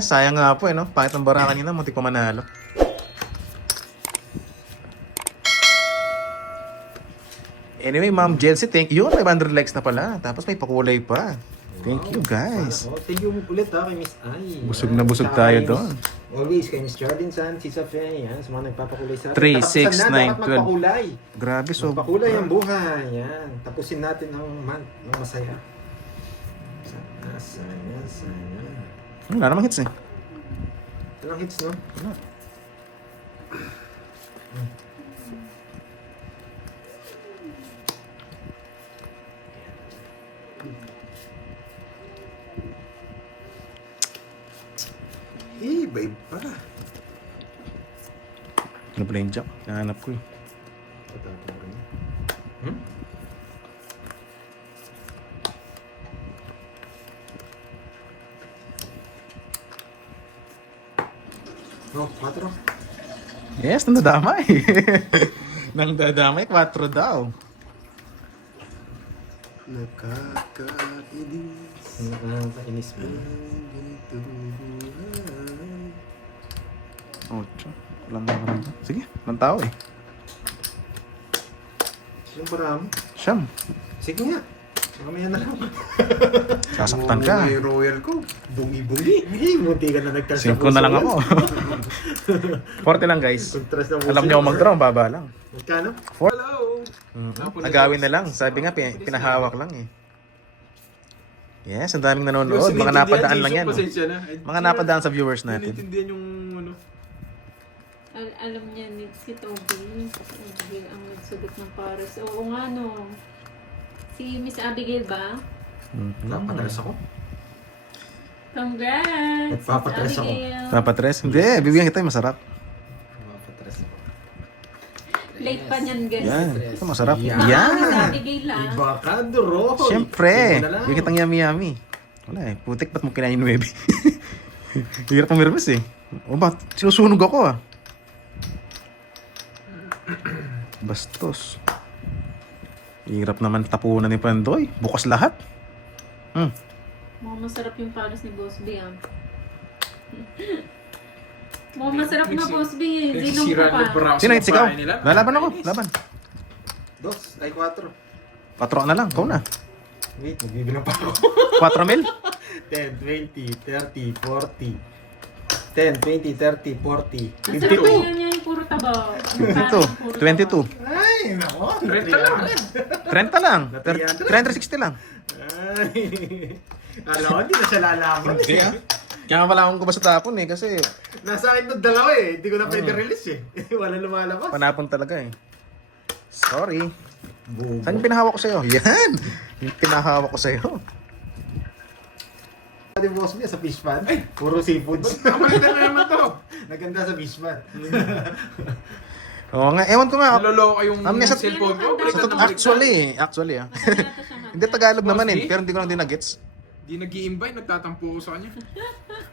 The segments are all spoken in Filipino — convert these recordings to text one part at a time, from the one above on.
Yes, sayang nga po no. Pangit ng bara kanina, muntik pa manalo. Anyway, Ma'am Jelsie, thank you. 500 likes na pala. Tapos may pakulay pa. Thank you, guys. Thank you ulit kay Miss Ai. Busog na busog tayo doon. Always kay Miss Jordan San, si Safia, yan, sa mga nagpapakulay sa atin. 3, 6, 9, 12. Magpakulay. Grabe, so... Magpakulay ang buhay, yan. Tapusin natin ang month ng masaya. Sana. Wala namang hits eh. Walang hits, no? Wala. Babe pa. Ano pala yung jack? Nahanap ko eh. No, 4. Yes, nandadamay. Nandadamay, 4 daw. Nakakainis. Nakakainis mo. Ganito buhay. 8. Walang naman. Sige, walang tao eh. Siyang parami. Siyam. Sige nga. Mamaya na lang. Sasaktan ka. May royal ko. Bungi-bungi. Munti ka na nagtras. 5 na lang ako. 40 lang guys. Alam niyo ako mag-draw, baba lang. Magkano? 4. Hello. Agawin na lang. Sabi nga, pinahawak lang eh. Yes, ang daming nanonood. Mga napadaan lang yan. Mga napadaan sa viewers natin. Naintindihan yung ano. Alam niya ni si Toby. Abigail ang nagsugot ng pares. Oo nga no. Si Miss Abigail ba? Napatalas ako. Congrats! Nagpapatres ako. Abigail. Papatres? Hindi, bibigyan kita yung masarap. Napatalas ako. Late pa niyan guys. Yan. Ito masarap. Yan. Miss Yan. Abigail lang. Iba ka, Doro. Siyempre. Tingnan na lang. Yung kitang yummy-yummy. Wala eh. Putik, ba't mo kinain 9? Hirap pumirmis eh. O ba, sinusunog ako ah. Bastos. Hirap naman tapunan ni Pandoy. Bukas lahat. Mukhang masarap yung pares ni Boss B ah. Mukhang masarap na Boss B eh. Zinong Nagsisira ka ng pa. braso Sino ng hits ikaw? bahay nila. Lalaban ako. Laban. 2, ay 4. 4 na lang. Ikaw na. Wait, magbibilang pa ako. 4 mil? 10, 20, 30, 40. 10, 20, 30, 40. Ang sarap yun niya yung puro taba. 22. Ay, nako. 30 lang. 30 lang. 360 lang. Ay. Alam ko, hindi na siya lalaban. Kaya wala akong kubasa tapon eh. Kasi Nasa akin ng dalawa eh. Hindi ko na pwede release eh. Wala lumalabas. panapon talaga eh. Sorry. Saan yung pinahawak ko sa'yo? Yan! Yung pinahawak ko sa'yo. Pwede boss niya sa fish pan. Ay, puro seafoods. Kapalitan na naman to. Naganda sa fish pan. Oo nga, ewan ko nga. Naloloka yung Sa- cellphone ko. Sa Baliktad na baliktad. actually ah. Hindi Tagalog naman eh, pero hindi ko lang din na-gets. Di nag-i-invite, nagtatampo ko sa kanya.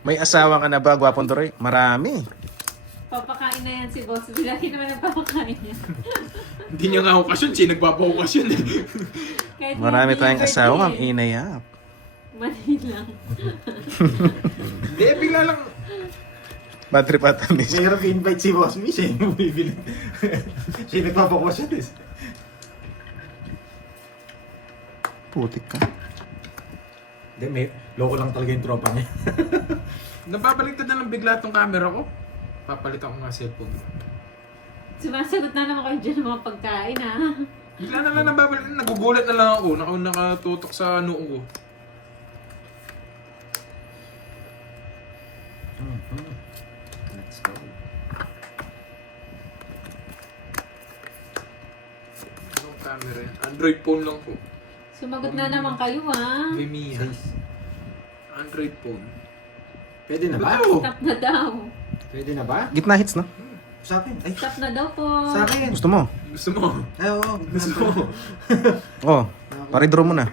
May asawa ka na ba, Gwapong Doroy? Marami. Papakain na yan si Boss B. Lagi naman nagpapakain yan. Hindi niya nga okasyon, siya nagpapa-okasyon eh. Kahit Marami hindi tayong birthday asawa, ma'am. eh. Inay up. Mali lang. Hindi, bigla lang. Bad trip ata ni Mayroon invite si boss me. Siya yung bibili. Siya yung nagpapakosyon eh. Putik ka. Hindi, may loko lang talaga yung tropa niya. Nababaliktad na lang bigla tong camera ko. Papalitan ko nga cellphone ko. Sumasagot na naman kayo dyan ng mga pagkain ha. Bigla na lang nababaliktad. Nagugulat na lang ako. Nakatutok sa noo ko. Let's go. Anong camera yan? Android phone lang po. Sumagot na naman kayo ha. Lumia. Android phone. Pwede na ba? Ba't Stop na daw. Pwede na ba? Gitna hits na. Sa akin. Ay, Stop na daw po. sa akin. Gusto mo? Gusto mo? Ay, oo. Gusto mo? Oh, pare-draw mo na.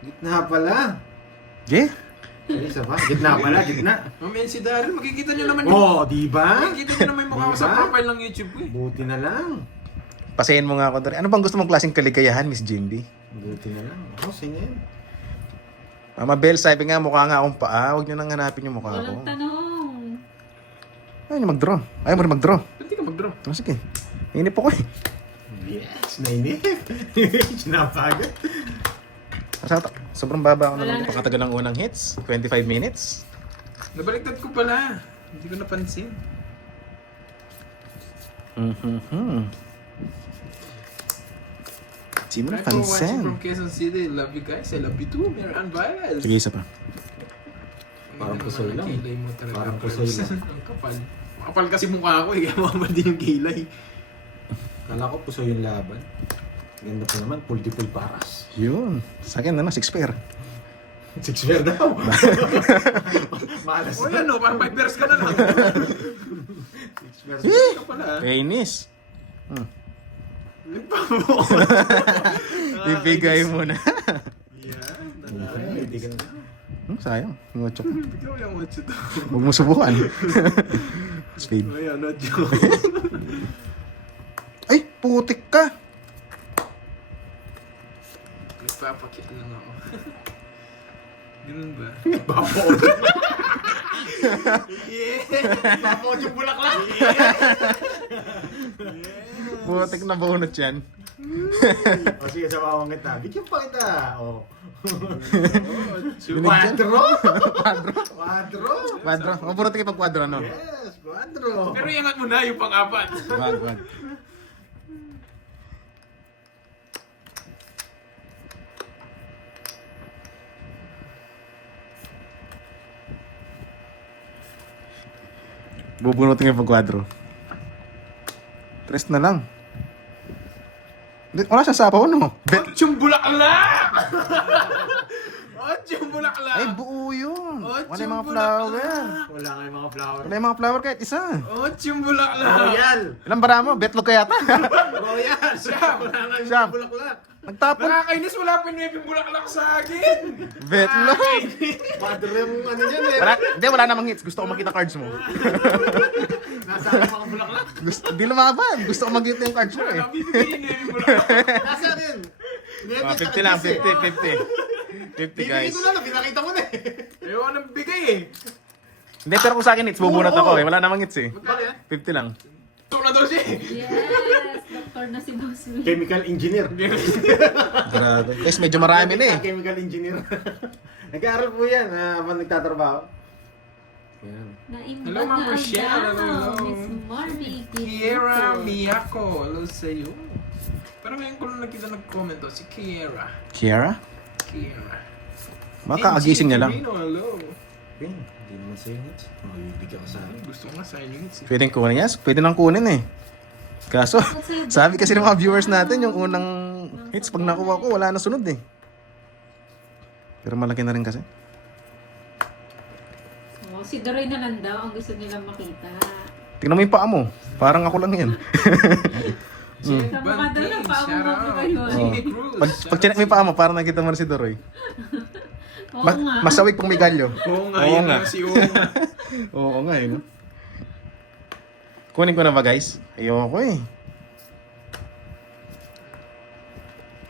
Gitna pala. Yeah? Ay, isa pa. Gitna pala, gitna. Mamaya si Daryl, makikita niyo naman Oh, di ba? Makikita niyo naman yung mukha ko sa Diba? profile ng YouTube ko eh. Buti na lang. Pasayin mo nga ako, Doroy. Ano bang gusto mong klaseng kaligayahan, Miss Jimby? Buti na lang. Ako, sige yan. Mama Bell, sabi nga mukha nga akong paa. Huwag nyo nang hanapin yung mukha ko. Walang tanong. Ayaw nyo mag-draw. Ayaw mo rin mag-draw. Hindi ka mag-draw. Oh, sige. Inip ako eh. Yes, nainip. Sinapagod. Sobrang baba ako Wala naman. na. Pakatagal ng unang hits. 25 minutes. Nabaliktad ko pala. Hindi ko napansin. Sino Hi po, watching napansin? from Quezon City. Love you guys. I love you too. Meron virus. Sige, isa pa. Parang pusoy lang. Kilay mo talaga. Parang pusoy lang. Ang kapal. Makapal kasi mukha ko eh. Kaya mamad din yung kilay. Kala ko puso yung laban. Ganda pa naman, multiple paras. Yun. Sa akin, 6 pair. 6 pair daw. Malas O yan o, parang 5 bears ka na lang. 6 pair. Ito pala. Kainis. Nagpamo. Ibigay mo na. Yan. Hindi ka na. Sayang. Yung otso ko. Bigyan mo yung watch ito. Huwag mo subukan. Spade. Ayan, not joke. Ay, putik ka. Nagpapakita lang ako. Ganun ba? Papod. Papod yung bulaklak. Putik na bunot yan. O sige, sa mga kita. Bigyan pa kita. O. Binigyan? Quadro. Quadro. Quadro. Quadro. Mabunutin kayo pag quadro, no? Yes, quadro. Pero iangat mo na yung pang-apat. Wag. Bubunutin kayo pag quadro. 3 na lang. Wala siyang sapaw, no? Bet. Yung bulaklak! Yung bulaklak! Ay, buo yun. Oh, Wala yung mga flower. Wala nga yung mga flower. Wala yung mga flower kahit isa. Yung bulaklak! Royal. Ilang bara mo? Betlog kaya ta? Royal. Siya! Wala nga yung Siyam. mga bulaklak. Nagtapon. Nakakainis, wala pa yung bulaklak sa akin! Betlog. Quadro yung ano yan eh. Wala namang hits. Gusto ko makita cards mo. Nasa akin mga bulaklak. Hindi lumaban. Gusto ko makita yung cards mo eh. Bibigyan niya yung bulaklak. Nasa akin. 50 lang, 50. 50 Bibigay guys. ko na, pinakita mo na eh. Ayoko nang bigay eh. Hindi, pero kung sa akin hits, bubunot ako eh. Wala namang hits eh. Magkano yan? 50 lang. Ito na daw siya eh. Yes! Doktor na si Boss Will. Chemical engineer. Grabe. Guys, medyo marami na eh. Chemical engineer. Nag-aaral po yan habang nagtatrabaho. Yan. Naimbag Hello, Ma'am na Rochelle. ang Hello. daw. Miss Marby. Kiera Miyako. Hello sa'yo. Pero ngayon ko lang nakita nag-comment si Kiera. Kiara? Kiera. Makakagising niya lang. Hello. Ben, hindi naman sa'yo hits. Bigyan ka sa akin. Gusto ko nga sa inyo hits eh. Pwedeng kunin yan. Pwede nang kunin eh. Kaso, sabi kasi ng mga viewers natin, yung unang hits, pag nakuha ko, wala na sunod eh. Pero malaki na rin kasi. Oh, si Doray na lang daw ang gusto nilang makita. Tingnan mo yung paa mo. Parang ako lang yan. Jen Kamukha daw ng paa mo, shout out. Ma'am Roy. Jimmy Cruz. Pag chinek mo yung paa mo, parang nakita mo rin si Doroy. Oo nga. Masawig pang may galyo. Oo nga, Oo yan nga. nga si Oo nga. Oo nga eh. No? Kunin ko na ba guys? Ayoko eh.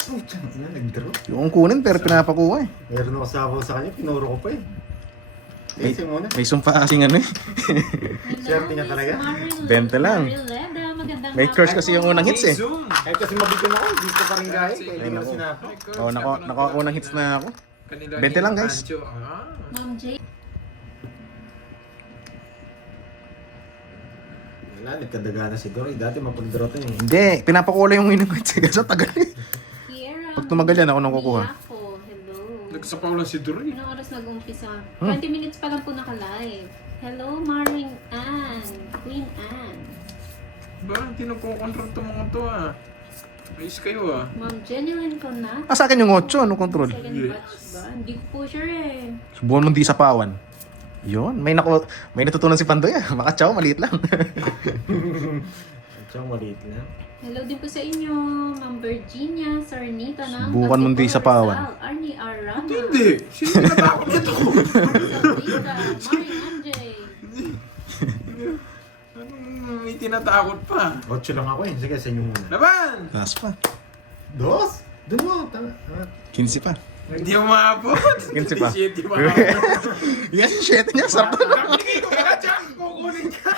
Oh, tiyan na, nag-draw. Yung kunin pero pinapakuha eh. Meron ako sabaw sa kanya, pinuro ko pa eh. May, Kasi muna. may sumpa kasing ano eh. Swerte nga talaga. 20 lang. May crush kasi yung unang hits eh. Zoom. Kahit kasi mabigyan ako, hindi ko pa rin gaya. Kaya hindi ko sinabi. Oo, nakuha unang hits na ako. Kanila 20 lang, guys. Pancho. Ah. Ma'am J. Wala, nagkadaga na si Dory. Dati mapag-draw to eh. Hindi, pinapakula yung winning hits eh. Kasi tagal eh. Kiera. Pag tumagal yan, ako nang kukuha. Miyako. Hello. Nagsapaw lang si Dory. Anong oras nag-umpisa? 20 minutes pa lang po naka-live. Hello, Marling Ann. Queen Ann. Ba, hindi na po control to mga to ah. Ayos kayo ah. Ma'am Genuine ko na. Ah, sa akin yung 8, ano control? Second batch ba? Hindi ko po sure eh. Subuhan mo di sa pawan. Yun, may natutunan si Pandoy ah. Makatsaw, maliit lang. At siyang maliit lang. Hello din po sa inyo, Ma'am Virginia Sarnita ng Subukan mo di sa pawan. Rizal, Arnie Arama. Hindi. Sino tinatakot nito? Salvita, Mari Anjay. Anong may tinatakot pa? 8 lang ako eh. Sige, sa inyo muna. Laban! Taas pa. Dos? Doon mo. 15 pa. Hindi mo maabot. Gansi pa. Hindi maabot. Yes, yung 7 niya. Sarap. Binigay ko kaya dyan. Kukunin ka.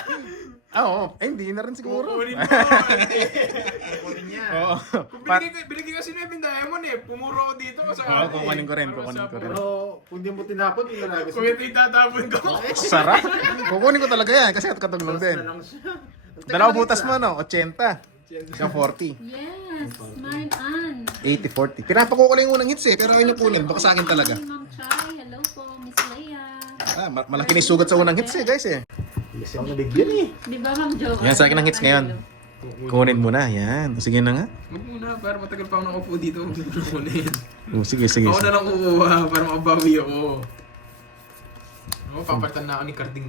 Oo. Eh, hindi na rin siguro. Kukunin mo. Kukunin niya. Oo. Kung binigay kasi na yung Diamond eh. Pumuro ko dito. Oo, kukunin ko rin, kukunin ko rin. Pero kung di mo tinapon, ilalagay Kung ito itatapon ko. Sarap. Kukunin ko talaga yan kasi katulong din. na lang siya. Dalawa butas mo, no? 80. Yung 40. Yes, mine on. 80-40. Pinapakuha ko lang yung unang hits eh, pero ayun yung kunin. Baka sa akin talaga. Hi, Ma'am Chai. Hello po, Miss Leia. Malaki ni sugat sa unang hits eh, guys eh. Kasi ako nabigyan eh. Di ba, Ma'am Jo? Yan, sa akin ang hits ngayon. Kunin mo na, yan. O, sige na nga. Huwag muna, para matagal pa ako nakaupo dito. Huwag mo kukunin. O, sige, sige. Ako na lang kukuha para makabawi ako. Ako, papalitan na ako ni Carding.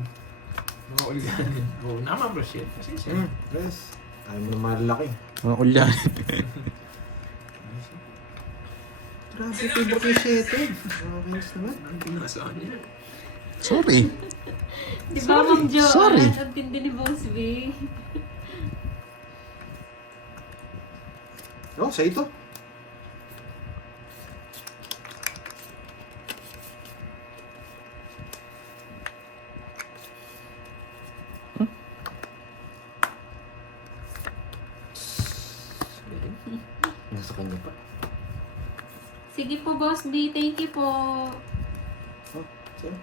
Mga uliganin. Oo, naman bro, shit. Pasensya. Yes. Ayaw mo na malaki. Mga ulyan. Grabe, favorite yung 7. Nakakainis naman. Ang pinasaan niya. Sorry. Di ba, Ma'am Jo? Sorry. Ang tindi ni Boss B. Oo, sa ito. Nasa kanya pa. Sige po, Boss B. Thank you po. Oh, sige.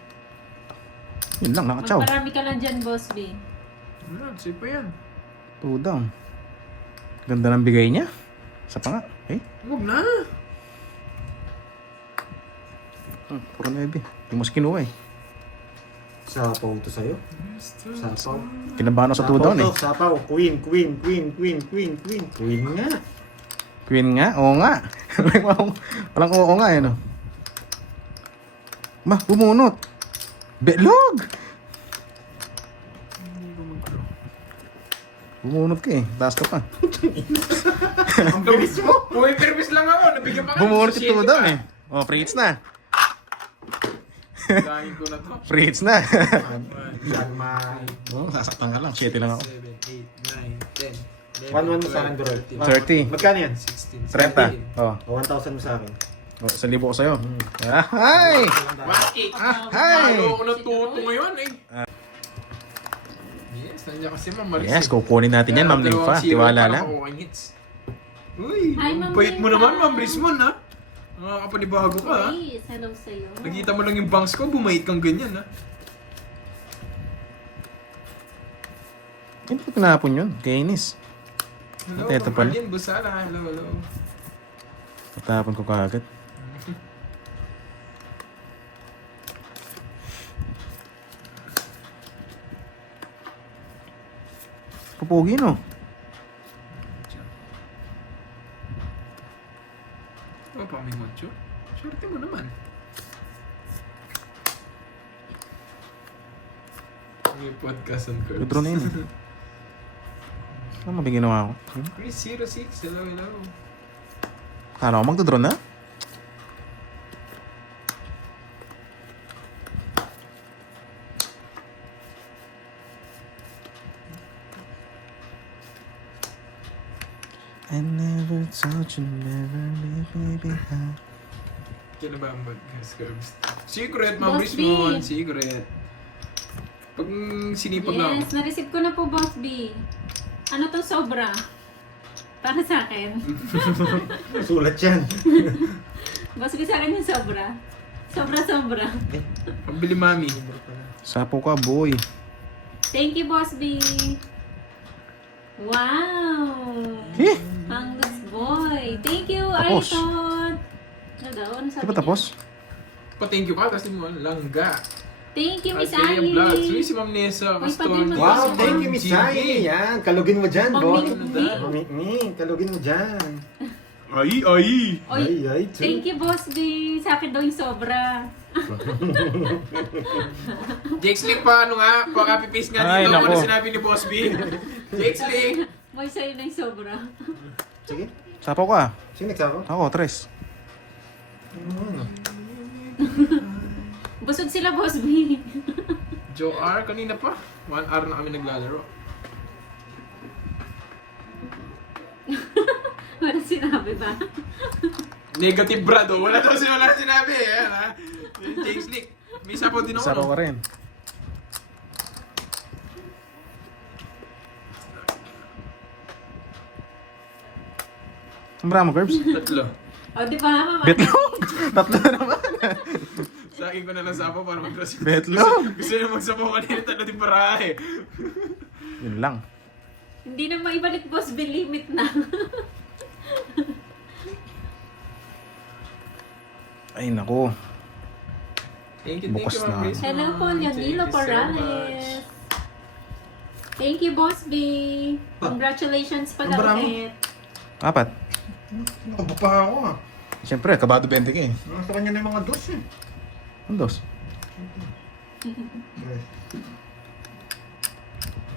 Yun lang, nakachaw. Magparami ka lang dyan, Boss B. Ano, safe pa yan. 2 down. Ganda ng bigay niya. Sa pa nga. Eh, Huwag na. puro 9. Hindi mo kinuha eh. Sapaw ito sa'yo. Sapaw. Kinabahan ako sa 2 down eh. Sapaw. Queen, queen, queen, queen, queen, queen. Queen nga. Queen nga? Oo nga. Walang oo nga eh, no? Bumunot. Belog! Bumunot ka eh. Taas ka pa. Ang bilis mo. Buhay permis lang ako. Nabigyan pa ka. Bumunot yung 2 down eh. Oh, free hits na. Kain ko na to. Free hits na. Yan ma... Oh, sasaktan ka lang. 7 lang ako. 7, 8, 9, 10. 1-1 mo sa akin, Dorel. 30. Magkano yan? 16, 30. Oh. 1,000 mo sa akin. Oh, 1,000 ko sa'yo. Ah, hi! Bakit? Hi! Ano ako ng tuto ngayon eh. Yes, nandiyan kasi Ma'am Maris. Yes, kukunin natin yan, Ma'am Nympha. Tiwala lang. Uy, Hi, ang Ma'am bait mo Nympha. naman, Ma'am Rismon ha. Nakakapanibago ka ha. Please, hello sa'yo. Nakita mo lang yung bangs ko, bumait kang ganyan ha. Hindi ko tinapon yun. Kainis. Hello, At eto Ma'am pala. Arlene Busala. Hello, hello. Natapon ko kagad. Pupugi no? Oh, pamimotyo. Swerte mo naman. May podcast on curves. Withdraw na yun eh. Ano ba ginawa ko? Chris 06, hello, hello. Kala ko magdodraw na? I never told you never leave me behind. Kaya na ba ang podcast curves? Secret, Ma'am Boss Rismon. B. Secret. Pag sinipag na ako. Yes, na-receive ko na po, Boss B. Ano tong sobra? Para sa akin. Sulat yan. Boss B, sa akin yung sobra. Sobra-sobra. Pambili mami. Sapo ka, boy. Thank you, Boss B. Wow! Eh, Angus boy. Thank you, Tapos. Ayrton. Ano daw? Ano sabi di ba niya? tapos? Pa-thank you ka, kasi mo, langga. Thank you, Miss Althea Ali. Vlogs. Uy, si Ma'am Nessa. Uy, Castor. pati mo- Wow, thank you, Miss Gigi. Shai. Yan, kalugin mo dyan, boy. Pamigmi. Kalugin mo dyan. Ay, ay. Oy, Ay, ay, thank you, Boss B. Sa akin daw yung sobra. Jake's Link pa, ano nga? Pag-copy-paste nga Ay, dito. Ano nako. sinabi ni Boss B? Jake's Link. Boy, sa'yo na yung sobra. Sige. Sapo ka. Sino nagsapo? Ako, 3. Busog sila, Boss B. Joe R, kanina pa. 1 hour na kami naglalaro. Ano sinabi ba? Negative Brad, oh. Wala sinabi eh. Ayan, ha? Yung James League. May isa po din ako. Saro no? ka rin. Ang mo, Curbs? Tatlo. O, di ba? Mama? Betlog! Tatlo na naman. Sa akin ko na lang sapo para mag-cross. Betlog! Gusto nyo magsapo kanina, tatlo din para eh. Yun lang. Hindi na maibalik, boss. Limit na. Ay, naku. Thank you, Bukas Ma'am na. Grace. Hello po, Thank Leonilo you so much. Parales. Thank you, Boss B. Congratulations pala Ang marami. ulit. 4. Nakaba pa ako ah. Siyempre, kabado 20 ka eh. Nasa kanya na yung mga dos eh. Ang dos.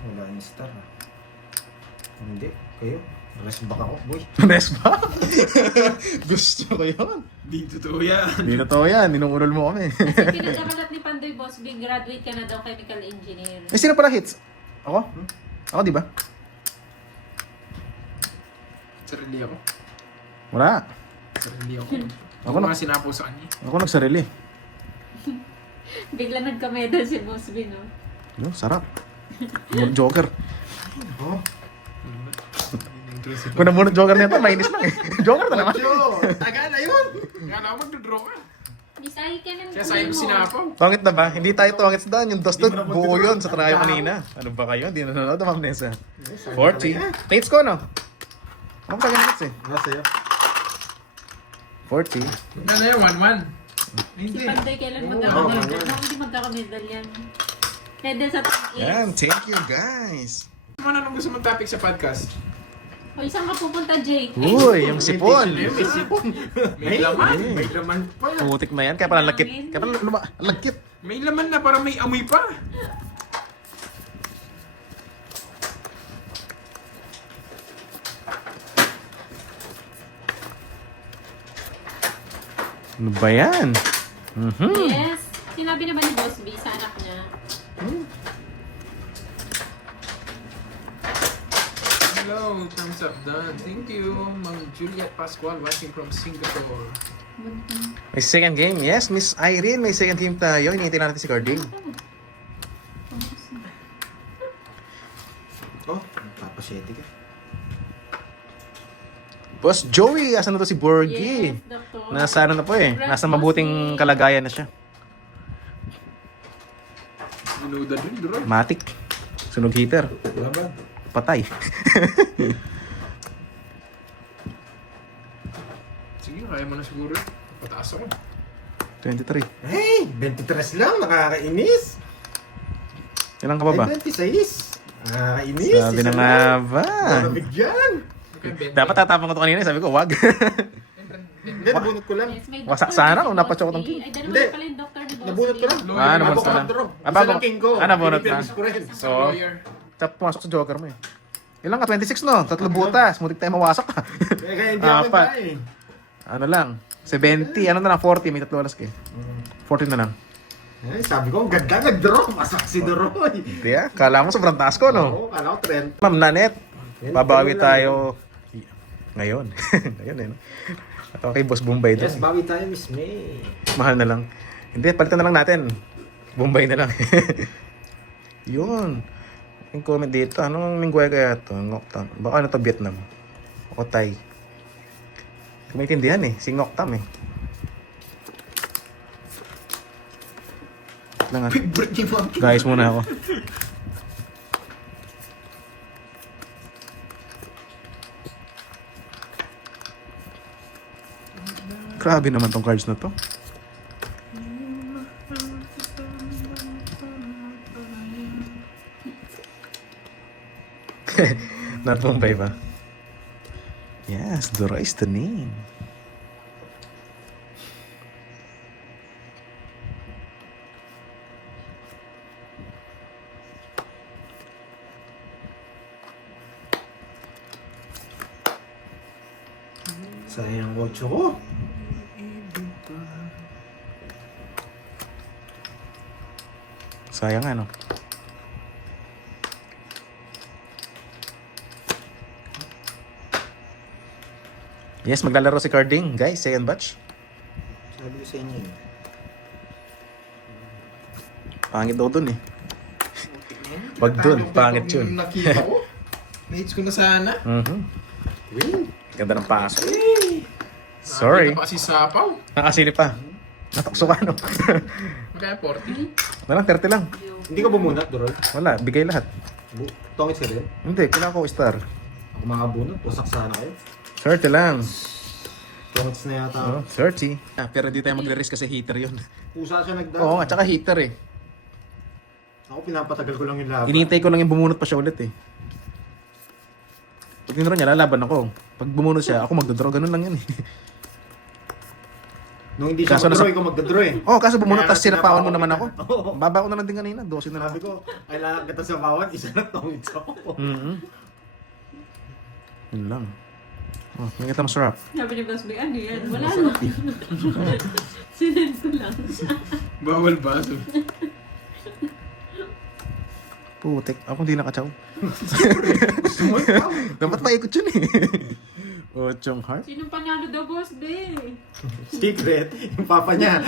Wala yung star ah. Hindi, kayo. Rest back ako, boy. Rest ba? Gusto ko yun. Di totoo yan. Hindi totoo yan. Ninungulol mo kami. Kasi pinagkakalat ni Pandoy, Boss B, graduate ka na daw chemical engineer. Eh, sino pala hits? Ako? Ako, di ba? Sarili ako. Wala. Sarili ako. Ako Ako na- mga sinapo sa kanya. Ako nagsarili. Bigla nagka-medal si Boss B, no? Yo, sarap. Joker. Oh, Kung namunod Joker nito, mainis lang eh. Joker na naman. Macho! Taga na yun! Kaya na ako magdodraw ka. Miss Ay, ka ng Kaya sa'yo ko sinapaw. Tongit na ba? Hindi tayo tongits doon. Yung dos Hindi doon, mo na buo magtuturo. yun sa trayo kanina. Ano ba kayo? Hindi na nanonood, Ma'am Nessa. 40. Tates ko, no? Ako sa ganit eh. Ano sa'yo? 40. Ano yun, 1-1. Si Hindi. Pandoy, kailan Oo, magkaka-medal? oo. Baka hindi magkaka-medal yan. Medal sa tangkis. Yan, thank you guys. Ano nung gusto mong topic sa podcast? O, isang ka pupunta, Jake. Uy, yung sipon. Ano yun, may sipon. May laman. May laman pa. Putik na yan, kaya pala lagkit. Kaya pala lagkit. May laman na para may amoy pa. Ano ba yan? Mhm. Yes. Sinabi naman ni Boss B sa anak niya. Hello, thumbs up done. Thank you, Ma'am Juliet Pascual watching from Singapore. May second game. Yes, Miss Irene, may second game tayo. Hinihintay natin si Carding. Oh, papasyete ka. Boss Joey, asan na to si Borgie? Yes, Doctor. Nasa ano na po eh. Nasa mabuting kalagayan na siya. Minuda din, bro. Matic. Sunog heater. Wala ba? Patay. Sige, kaya mo na siguro. Pataas ako. 23. Hey, 23 lang, nakakainis. Ilan ka pa ba? Ay, 26. Nakakainis. Sabi isa na nga lang. ba? Nabigyan. Okay, Dapat tatapang ko to kanina. Sabi ko, wag. Hindi, nabunot ko lang. Yes, may Wasak doctor sana din kung si napatsok Boss ng B. king. Ay, dalawa Hindi. pala yung doctor ni Boss Nabunot ko lang. B. Lawyer. Nabunot Ako na. control. Ah, Isa bago- lang king ko. nabunot na. Pinipirmis ko rin. Isang So, lawyer. Tap, pumasok sa Joker mo eh. Ilan ka? 26 no? 3 butas. Mutik tayo mawasak ka. Kaya hindi ako Apat. nagkain. Ano lang? 70. Ano na lang? 40. May 3 alas ka eh. 40 na lang. Ay, sabi ko, ang ganda nag-draw. Masak si Doroy. Hindi ah. Kala mo sobrang taas ko no? Oo, kala ko trend. Ma'am Nanet. Babawi tayo. Ngayon. Ngayon eh. No? At okay, Boss Bombay doon. Yes, bawi tayo, Miss May. Mahal na lang. Hindi, palitan na lang natin. Bombay na lang. Yun. Yung comment dito, anong lingwahe kaya ito? Ngoktam. Baka ano to, Vietnam? O Thai? Hindi ko maintindihan eh. Si Ngoktam eh. Lang, ah. Favorite ni Mom. Guys muna ako. Grabe naman tong cards na to. Not Mumbai ba? Yes, Dora is the name. Sayang ang 8 ko. Sayang ano. Yes, maglalaro si Carding. Guys, second batch. Sabi ko sa inyo eh. Pangit daw dun eh. Wag dun, pangit yun. Nakita ko. Na-hits ko na sana. Win! Ganda ng paso. Sorry. Nakita pa kasi sapaw. Nakasili pa. Natukso ka, no? Magkaya 40. Walang 30 lang. Hindi ka bumunat, Dorol? Wala, bigay lahat. Tongits ka rin? Hindi, kailangan ko star. Ako makabunot, wasak sana kayo. 30 lang. Tongits na yata. Oh, 30. Pero di tayo magre-risk kasi heater yun. Pusa siya nagdaan. Oo nga, tsaka heater eh. Ako pinapatagal ko lang yung laban. Hinihintay ko lang yung bumunot pa siya ulit eh. Pag tinuro niya, lalaban ako. Pag bumunot siya, ako magdodraw. Ganun lang yan eh. Nung hindi siya Kaso mag-draw, nasa- ikaw mag-draw eh. Oh, kaso bumunot, Kaya tapos sinapawan mo sinapawan naman kita. ako. Oo. Baba ko na lang din kanina, 12 na lang. Sabi ko, kailangan kita sa bawan, isa na tongits ako. Mhm. Yun lang. Oh, nakita masarap. Sabi ni Boss B, ano yan? Wala lang. Sinend ko lang. Bawal baso. Putik, ako hindi nakatsaw. Gusto mo yun? Dapat maikot yun eh. Ochong heart. Sinong panalo daw, Boss B? Secret, yung papa niya.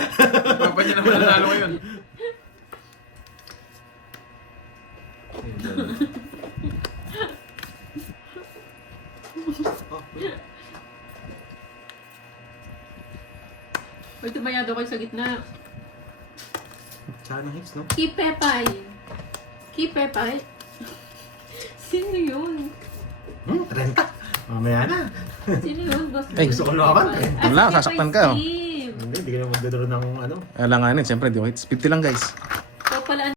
Papa niya naman nanalo ngayon. Uy, tumayado kayo sa gitna. Sana hits, no? Kipepay. Kipepay? Sino yun? 30. Mamaya na. Sino yun, Boss B? Ay, gusto ko laban, eh. Wala, sasaktan ka, oh. Hindi, hindi ka na magdadraw ng ano. Alanganin, siyempre, di ko hits. 50 lang guys.